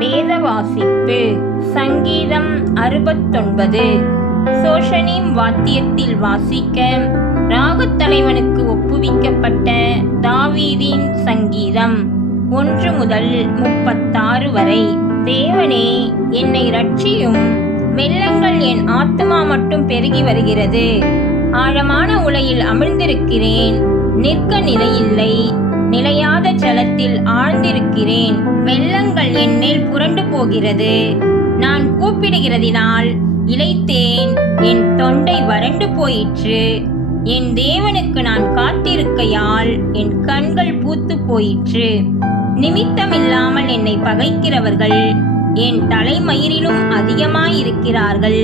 வேத வாசிப்பு. சங்கீதம் 69. சோஷனீம் வாத்தியத்தில் வாசிக்க ராகத்தலைவனுக்கு ஒப்புவிக்கப்பட்ட தாவீதின் சங்கீதம் 1 முதல் 36 வரை. தேவனே, என்னை இரட்சியும். வெள்ளங்கள் என் ஆத்துமா மட்டும் பெருகி வருகிறது. ஆழமான உலையில் அமிழ்ந்திருக்கிறேன், நிற்க நிலையில்லை. நிலையாத ஜலத்தில் ஆழ்ந்திருக்கிறேன். வெள்ளங்கள் என் மேல் புரண்டு போகிறது. நான் கூப்பிடுகிறதினால் இளைத்தேன். என் தொண்டை வறண்டு போயிற்று. என் தேவனுக்கு நான் காத்திருக்கையால் என் கண்கள் பூத்து போயிற்று. நிமித்தமில்லாமல் என்னை பகைக்கிறவர்கள் என் தலைமயிரிலும் அதிகமாயிருக்கிறார்கள்.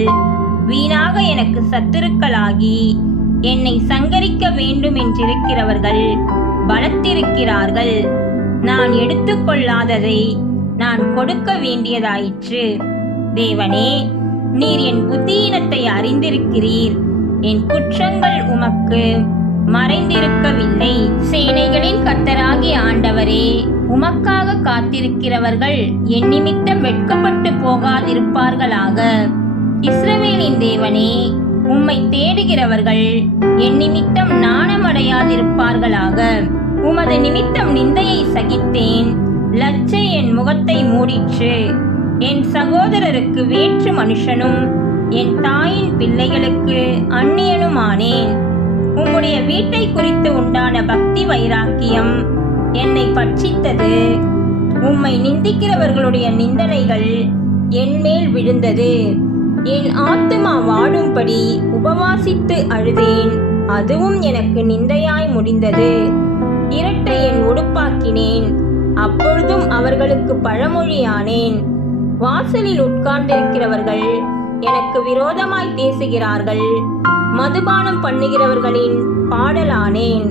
வீணாக எனக்கு சத்துருக்களாகி என்னை சங்கரிக்க வேண்டும் என்றிருக்கிறவர்கள் பலத்திருக்கிறார்கள். நான் எடுத்துக்கொள்ளாததை நான் கொடுக்க வேண்டியதாயிற்று. தேவனே, நீர் என் புத்தியீனத்தை அறிந்திருக்கிறீர். என் குற்றங்கள் உமக்கு மறைந்திருக்கவில்லை. சேனைகளின் கர்த்தராகிய ஆண்டவரே, உமக்காக காத்திருக்கிறவர்கள் என் நிமித்தம் வெட்கப்பட்டு போகாதிருப்பார்களாக. இஸ்ரவேலின் தேவனே, உம்மை தேடுகிறவர்கள் என் நிமித்தம் நாணமடையாதிருப்பார்களாக. உமது நிமித்தம் நிந்தையை சகித்தேன். லജ്ജை என் முகத்தை மூடிற்று. என் சகோதரருக்கு வேற்று மனுஷனும் என் தாயின் பிள்ளைகளுக்கு அந்நியனுமானேன். உம்முடைய வீட்டை குறித்து உண்டான பக்தி வைராக்கியம் என்னை பட்சித்தது. உம்மை நிந்திக்கிறவர்களுடைய நிந்தனைகள் என் மேல் விழுந்தது. என் ஆத்துமா வாடும்படி உபவாசித்து அழுதேன். அதுவும் எனக்கு நிந்தையாய் முடிந்தது. இரட்டை என் உடுப்பாக்கினேன். அப்பொழுதும் அவர்களுக்கு பழமொழியானேன். வாசலில் உட்கார்ந்திருக்கிறவர்கள் எனக்கு விரோதமாய் பேசுகிறார்கள். மதுபானம் பண்ணுகிறவர்களின் பாடலானேன்.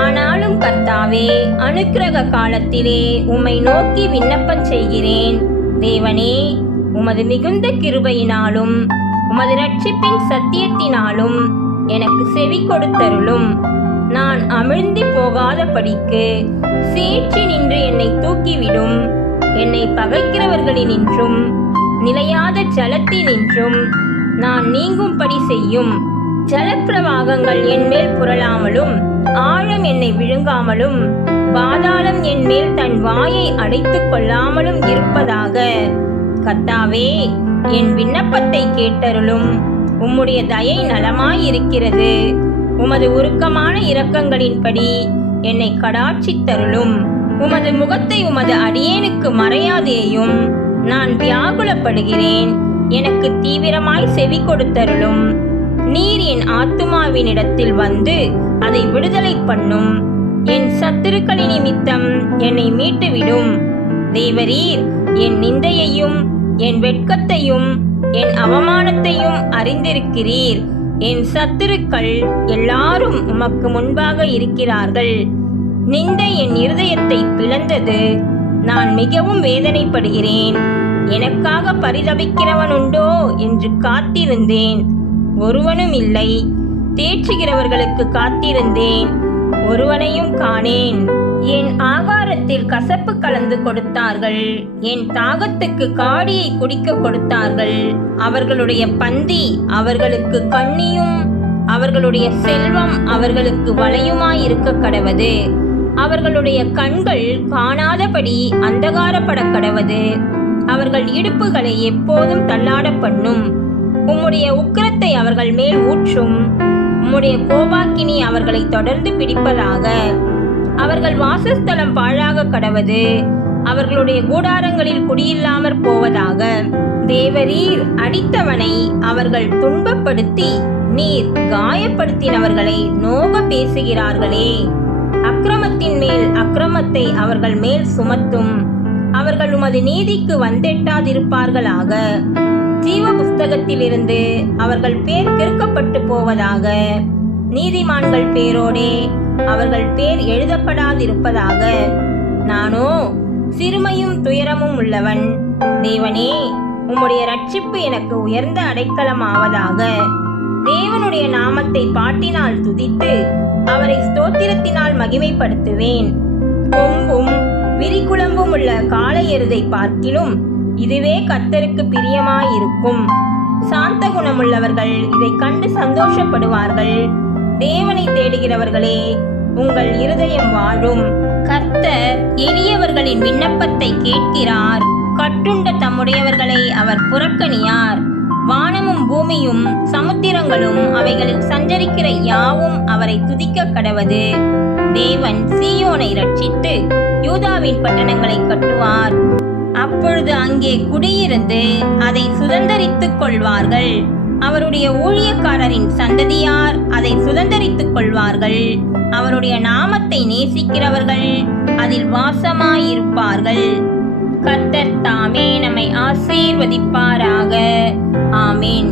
ஆனாலும் கர்த்தாவே, அனுக்கிரக காலத்திலே உம்மை நோக்கி விண்ணப்பம் செய்கிறேன். தேவனே, உமது மிகுந்த கிருபையினாலும் உமது இரட்சிப்பின் சத்தியத்தினாலும் எனக்கு செவி கொடுத்தருளும். நான் அமிழ்ந்து போகாதபடிக்கு சேற்றி நின்று என்னை தூக்கிவிடும். என்னை பகைக்கிறவர்களினின்றும் நிலையாத ஜலத்தினின்றும் நான் நீங்கும்படி செய்யும். ஜலப்பிரவாகங்கள் என் மேல் புரளாமலும் ஆழம் என்னை விழுங்காமலும் பாதாளம் என் மேல் தன் வாயை அடைத்துக் கொள்ளாமலும் இருப்பதாக. கர்த்தாவே, என் விண்ணப்பத்தை கேட்டருளும். உம்முடைய தயை நலமாயிருக்கிறது. உமது உருக்கமான இரக்கங்களின்படி என்னை கடாட்சித்தருளும். உமது முகத்தை உமது அடியேனுக்கு மறையாதேயும். நான் வியாகுலப்படுகிறேன். எனக்கு தீவிரமாய் செவி கொடுத்தருளும். நீர் என் ஆத்துமாவினிடத்தில் வந்து அதை விடுதலை பண்ணும். என் சத்துருக்களின் நிமித்தம் என்னை மீட்டுவிடும். தேவரீர் என் நிந்தையையும் என் வெட்கத்தையும் என் அவமானத்தையும் அறிந்திருக்கிறீர். என் சத்துருக்கள் எல்லாரும் உமக்கு முன்பாக இருக்கிறார்கள். நிந்தை என் இருதயத்தை பிளந்தது. நான் மிகவும் வேதனைப்படுகிறேன். எனக்காக பரிதபிக்கிறவன் உண்டோ என்று காத்திருந்தேன், ஒருவனும் இல்லை. தேற்றுகிறவர்களுக்கு காத்திருந்தேன், ஒருவனையும் காணேன். என் ஆகாரத்தில் கசப்பு கலந்து கொடுத்தார்கள். என் தாகத்துக்கு காடியை குடிக்க கொடுத்தார்கள். அவர்களுடைய பந்தி அவர்களுக்கு கண்ணியும் அவர்களுடைய செல்வம் அவர்களுக்கு வளையுமாயிருக்க கடவது. அவர்களுடைய கண்கள் காணாதபடி அந்தகாரப்பட கடவது. அவர்கள் இடுப்புகளை எப்போதும் தள்ளாட பண்ணும். உம்முடைய உக்கிரத்தை அவர்கள் மேல் ஊற்றும். உம்முடைய கோபாக்கினி அவர்களை தொடர்ந்து பிடிப்பதாக. அவர்கள் வாசஸ்தலம் பாழாக கடவது. அவர்களுடைய கூடாரங்களில் குடியில்லாமற் போவதாக. தேவரீர் அடித்தவனை அவர்கள் துன்பப்படுத்தி நீர் காயப்படுத்தினவர்களை நோக பேசுகிறார்களே. அக்கிரமத்தின் மேல் அக்கிரமத்தை அவர்கள் மேல் சுமத்தும். அவர்கள் உமது நீதிக்கு வந்தெட்டாதிருப்பார்களாக. ஜீவ புஸ்தகத்திலிருந்து அவர்கள் பேர் கிறுக்கப்பட்டு போவதாக. நீதிமான்கள் பேரோடே அவர்கள் பேர் எழுதப்படாதிருப்பதாக. நானோ சிறுமையும் துயரமும் உள்ளவன். தேவனே, உம்முடைய இரட்சிப்பு எனக்கு உயர்ந்த அடைக்கலமாவதாக. தேவனுடைய நாமத்தை பாட்டினால் துதித்து அவரை ஸ்தோத்திரத்தினால் மகிமைப்படுத்துவேன். கொம்பும் விரிகுளம்பும் உள்ள காளை எருதை பார்க்கிலும் இதுவே கர்த்தருக்கு பிரியமாயிருக்கும். சாந்த குணமுள்ளவர்கள் இதை கண்டு சந்தோஷப்படுவார்கள். தேவனை தேடுகிறவர்களே, உங்கள் இருதயம் வாழும். கர்த்தர் எளியவர்களின் விண்ணப்பத்தை கேட்கிறார். கட்டுண்ட தம்முடையவர்களை அவர் புறக்கணியார். வானமும் பூமியும் சமுத்திரங்களும் அவைகளில் சஞ்சரிக்கிற யாவும் அவரை துதிக்க கடவது. தேவன் சீயோனை ரட்சித்து யூதாவின் பட்டணங்களை கட்டுவார். அப்பொழுது அங்கே குடியிருந்து அதை சுதந்தரித்துக் கொள்வார்கள். அவருடைய ஊழியக்காரரின் சந்ததியார் அதை சுதந்தரித்துக் கொள்வார்கள். அவருடைய நாமத்தை நேசிக்கிறவர்கள் அதில் வாசமாயிருப்பார்கள். கர்த்தர் தாமே நம்மை ஆசீர்வதிப்பாராக. ஆமேன்.